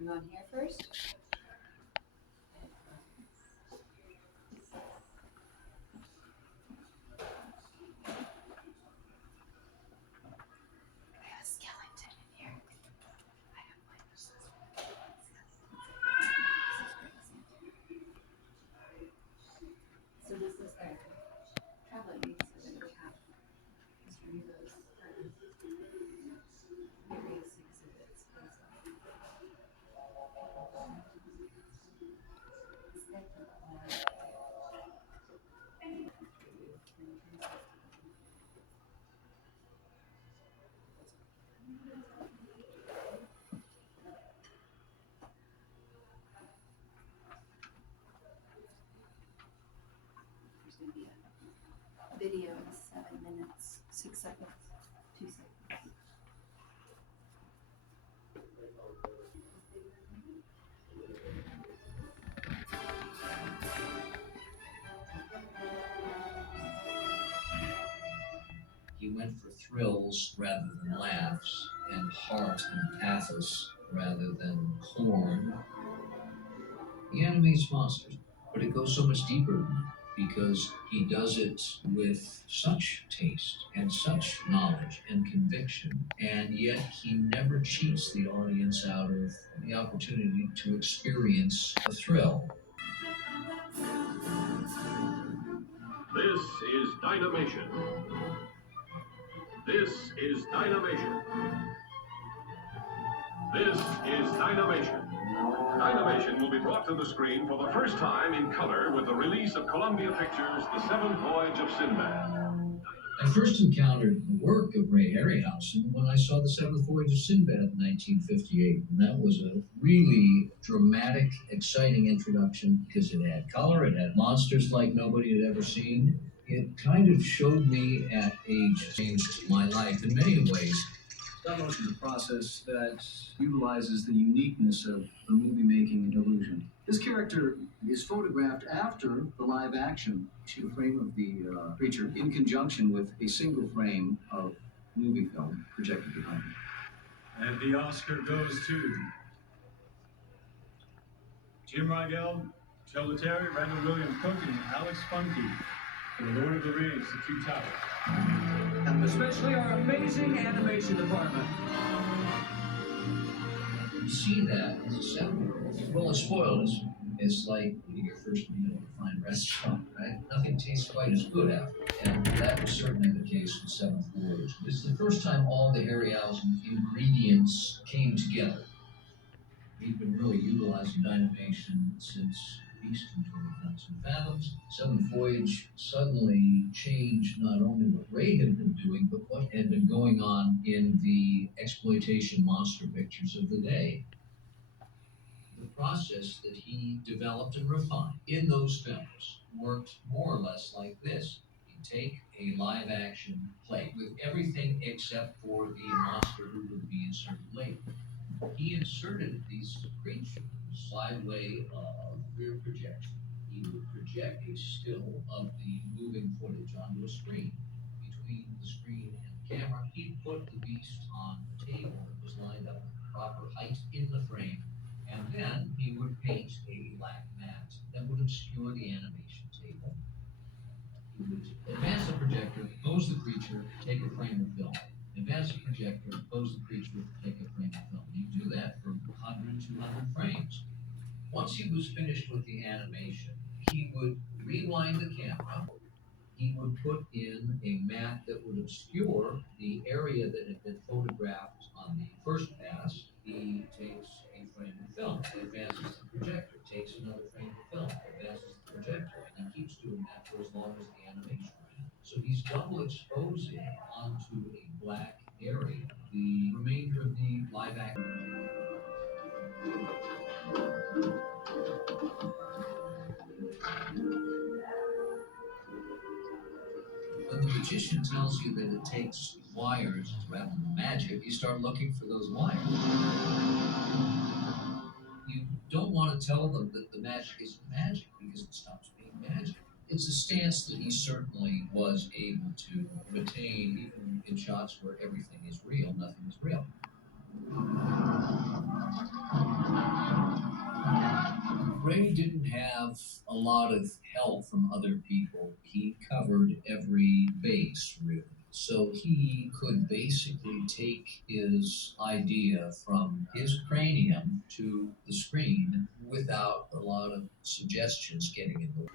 you on here first? I have a skeleton in here. I have my So this is our traveling meets that we have history of those various exhibits. There's going to be a video in 7 minutes, 6 seconds, 2 seconds. He went for thrills rather than laughs, and heart and pathos rather than corn. He animates monsters, but it goes so much deeper than that because he does it with such taste and such knowledge and conviction, and yet he never cheats the audience out of the opportunity to experience a thrill. This is Dynamation. This is Dynamation. This is Dynamation. Dynamation will be brought to the screen for the first time in color with the release of Columbia Pictures' The Seventh Voyage of Sinbad. I first encountered the work of Ray Harryhausen when I saw The Seventh Voyage of Sinbad in 1958. And that was a really dramatic, exciting introduction because it had color, it had monsters like nobody had ever seen. It kind of showed me at age changed my life in many ways. Stop motion is a process that utilizes the uniqueness of the movie-making illusion. This character is photographed after the live action. You see the frame of the creature in conjunction with a single frame of movie film projected behind it. And the Oscar goes to Jim Rigel, Joe Lettieri, Randall William Cook, and Alex Funke for The Lord of the Rings, The Two Towers. And especially our amazing animation department. You see that as a seven-year-old. Well, it's spoiled. It's like eating your first meal at a fine restaurant, right? Nothing tastes quite as good after. And that was certainly the case with Seventh Voyage. It's the first time all the Harryhausen ingredients came together. We've been really utilizing Dynamation since Beast from 20,000 Fathoms. Seventh Voyage suddenly changed not only what Ray had been doing, but what had been going on in the exploitation monster pictures of the day. The process that he developed and refined in those films worked more or less like this. He'd take a live-action play with everything except for the monster who would be inserted later. He inserted these creatures by way of rear projection. He would project a still of the moving footage onto a screen. Between the screen and the camera, he'd put the beast on a table that was lined up at the proper height in the frame, and then he would paint a black mat that would obscure the animation table. He would advance the projector, pose the creature, take a frame of film. Advance the projector, pose the creature, take a frame of film. You do that for 100, 200 frames. Once he was finished with the animation, he would rewind the camera. He would put in a mat that would obscure the area that had been photographed on the first pass. He takes a frame of film, advances the projector, takes another frame of film, advances the projector, and he keeps doing that for as long as the animation ran. So he's double exposing onto a black area the remainder of the live action. When the magician tells you that it takes wires to rattle the magic, you start looking for those wires. You don't want to tell them that the magic isn't magic because it stops being magic. It's a stance that he certainly was able to retain, even in shots where everything is real, nothing is real. Ray didn't have a lot of help from other people. He covered every base, really. So he could basically take his idea from his cranium to the screen without a lot of suggestions getting in the way.